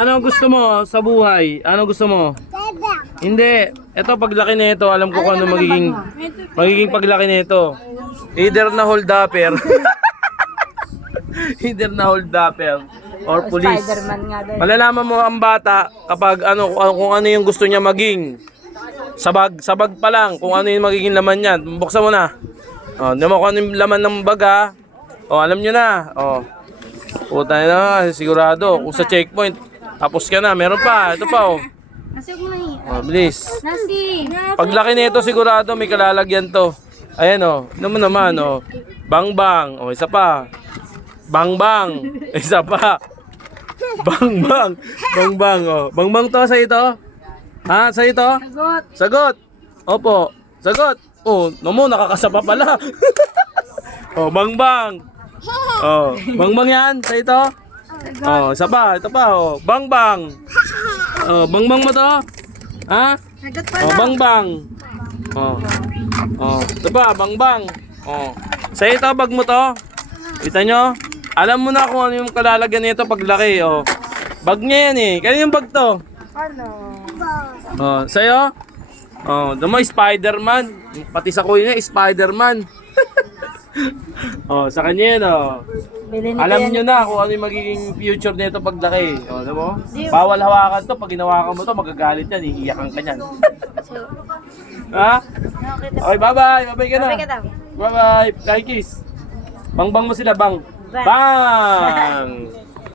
Ano gusto mo sa buhay? Ano gusto mo? Hindi. Ito paglaki nito, alam ko kung ano magiging paglaki nito. Either na hold-upper. Either na hold-upper or police. Spider-Man nga daw. Malalaman mo ang bata kapag ano kung ano yung gusto niya maging. Sabag pa lang kung ano yung magiging laman niyan. Buksan mo na. Oh, hindi mo kung ano yung laman ng baga. Oh, alam niyo na. Oh. Puta na, sigurado kung sa checkpoint. Tapos ka na, meron pa. Ito pa oh. Nasi ko na eh. Oh, bilis. Nasi. Paglaki nito sigurado may kalalagyan to. Ayan oh. Naman oh. Bang bang. Oh, isa pa. Bang bang. Isa pa. Bang bang. Bang bang oh. Bang bang to sa ito. Ha, sa ito? Sagot. Sagot. Opo. Sagot. Oh, namo nakakasapa pala. Oh, bang bang. Oh, bang bang yan sa ito? Oh, isa pa, ito pa oh. Bang bang. Oh, bang bang mo to? Ha? Sagot pa Oh, bang bang. Oh. Oh, ito pa, bang bang. Oh. Sa ito bag mo to. Kita nyo? Alam mo na kung ano yung kalalagyan nito paglaki, oh. Bag niya yan eh. Kaya yung bag to? Ano? Oh, sa'yo? Oh, damo Spider-Man. Pati sa kuya niya, Spider-Man. Oh, sa kanya yan, oh. Alam nyo na kung ano yung magiging future nito paglaki. Oh, alam mo? Bawal hawakan to. Pag hinawakan mo to, magagalit yan. Iiyakan ka niyan. Ha? Okay, bye-bye. Bye-bye ka na. Bye-bye. Kay kiss. Bang-bang mo sila, bang. Bang!